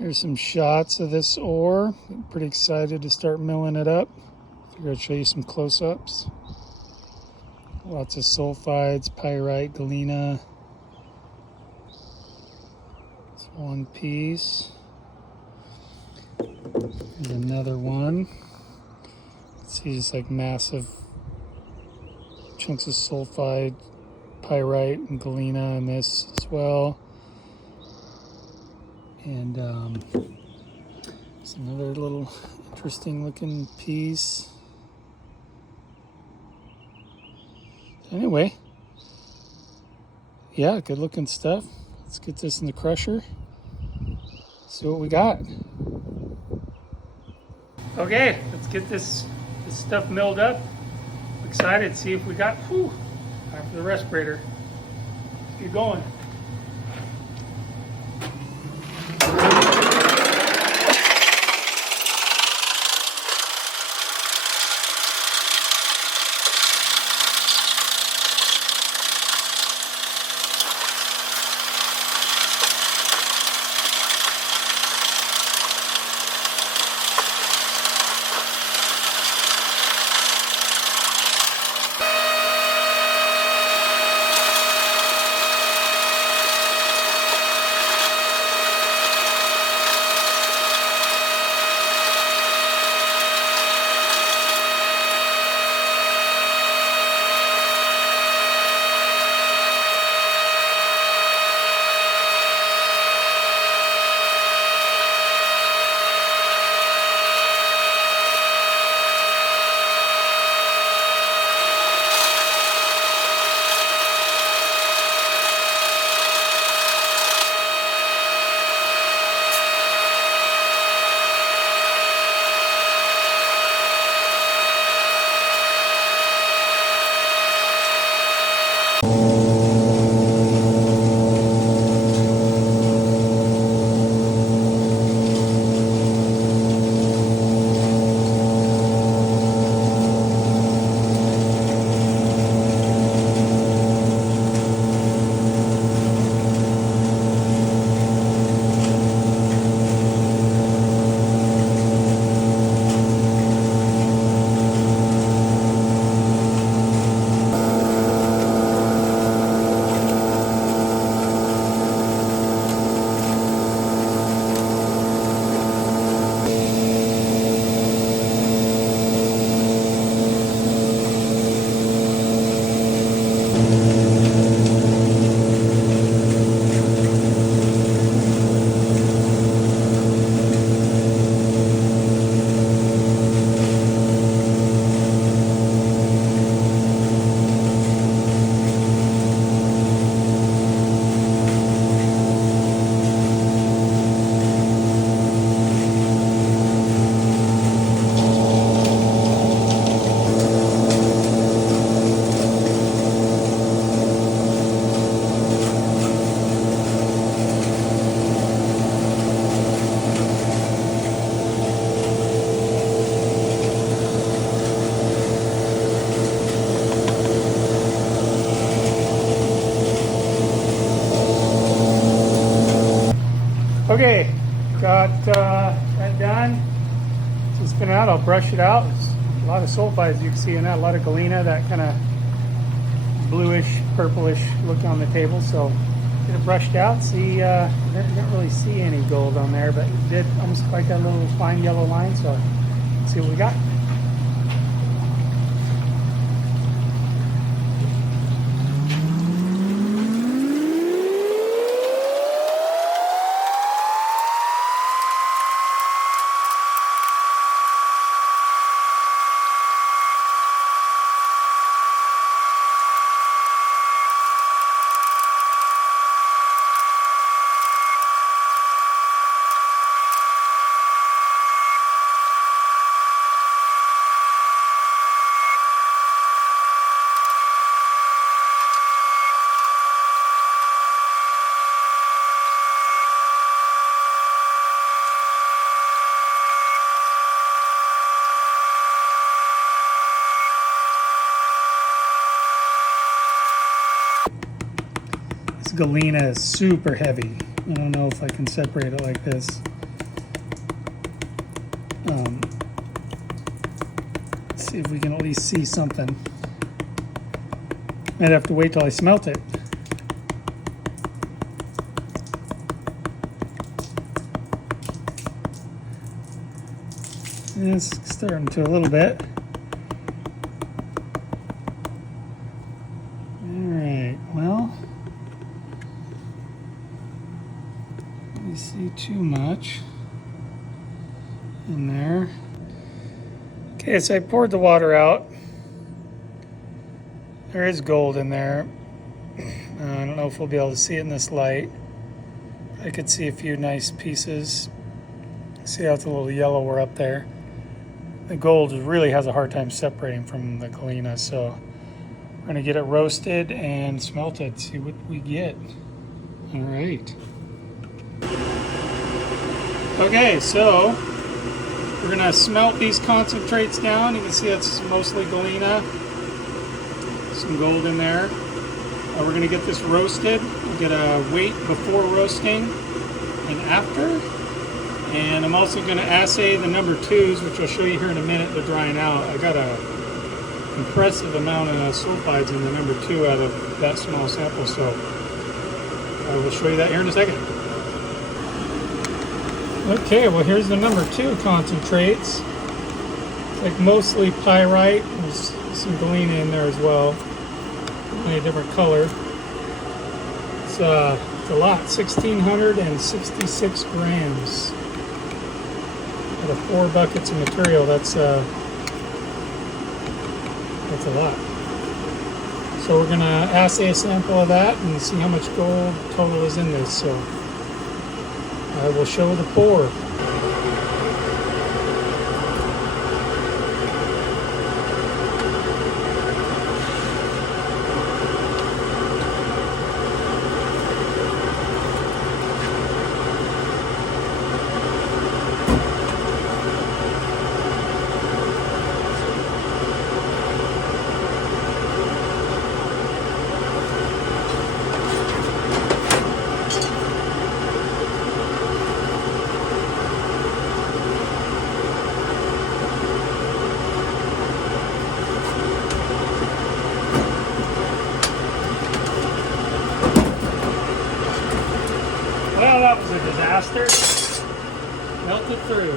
Here's some shots of this ore. I'm pretty excited to start milling it up. Figured I'd show you some close-ups. Lots of sulfides, pyrite, galena. It's one piece. There's another one. See, just like massive chunks of sulfide, pyrite, and galena in this as well. And it's another little interesting looking piece. Anyway, yeah, good looking stuff. Let's get this in the crusher. See what we got. Okay, let's get this stuff milled up. Excited to see if we got, time for the respirator. Let's get going. Okay, got that done. So spin it out, I'll brush it out. There's a lot of sulfides you can see in that, a lot of galena, that kind of bluish, purplish look on the table. So get it brushed out. See, didn't really see any gold on there, but it did almost like that little fine yellow line. So let's see what we got. Galena is super heavy. I don't know if I can separate it like this. Let's see if we can at least see something. Might have to wait till I smelt it. It's starting to a little bit. Alright, well, let me see too much in there. Okay, so I poured the water out. There is gold in there. I don't know if we'll be able to see it in this light. I could see a few nice pieces. See how it's a little yellower up there. The gold really has a hard time separating from the galena, so we're gonna get it roasted and smelt it, see what we get. All right. Okay, so we're gonna smelt these concentrates down. You can see it's mostly galena. Some gold in there. We're gonna get this roasted. We'll get a weight before roasting and after. And I'm also going to assay the number 2s, which I'll show you here in a minute. They're drying out. I got a impressive amount of sulfides in the number 2 out of that small sample, so I will show you that here in a second. Okay, well here's the number 2 concentrates. It's like mostly pyrite. There's some galena in there as well. Only a different color. It's a lot, 1,666 grams. Out of 4 buckets of material, that's a lot. So we're gonna assay a sample of that and see how much gold total is in this. So I will show the pour. Well, that was a disaster. Melted through.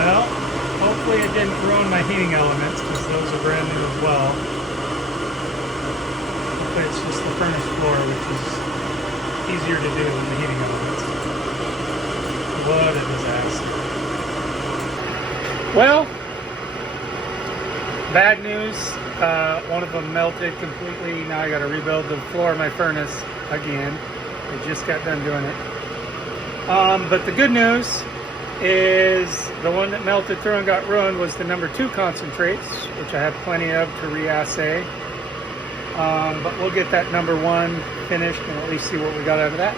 Well, hopefully it didn't ruin my heating elements, because those are brand new as well. Hopefully it's just the furnace floor, which is easier to do than the heating elements. What a disaster. Well, bad news. One of them melted completely. Now I got to rebuild the floor of my furnace again. I just got done doing it. But the good news is the one that melted through and got ruined was the number 2 concentrates, which I have plenty of to reassay. But we'll get that number 1 finished and at least see what we got out of that.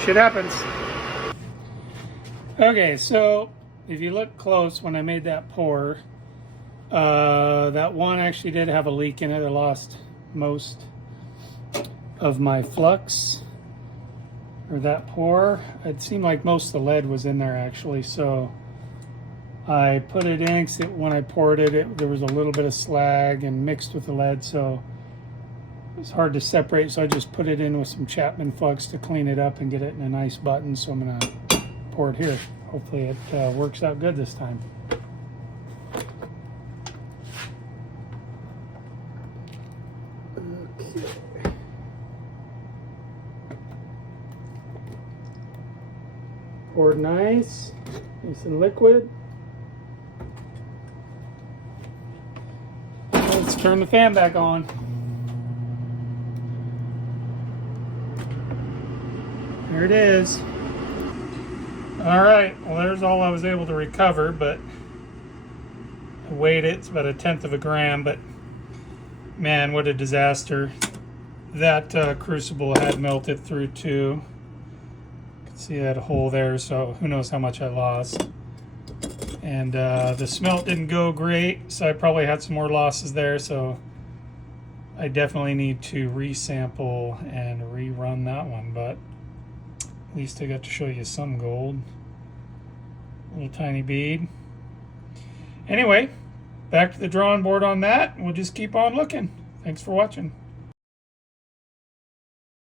Shit happens. Okay, so if you look close when I made that pour, that one actually did have a leak in it. I lost most of my flux, or that pour. It seemed like most of the lead was in there actually, so I put it in, because when I poured it, there was a little bit of slag and mixed with the lead, so it was hard to separate, so I just put it in with some Chapman flux to clean it up and get it in a nice button. So I'm going to pour it here. Hopefully it works out good this time. Poured nice and liquid. Let's turn the fan back on. There it is. All right, well there's all I was able to recover, but I weighed it. It's about 1/10 of a gram, but man, what a disaster. That crucible had melted through too. See that hole there, so who knows how much I lost. And the smelt didn't go great, so I probably had some more losses there, so I definitely need to resample and rerun that one, but at least I got to show you some gold. Little tiny bead. Anyway, back to the drawing board on that. We'll just keep on looking. Thanks for watching.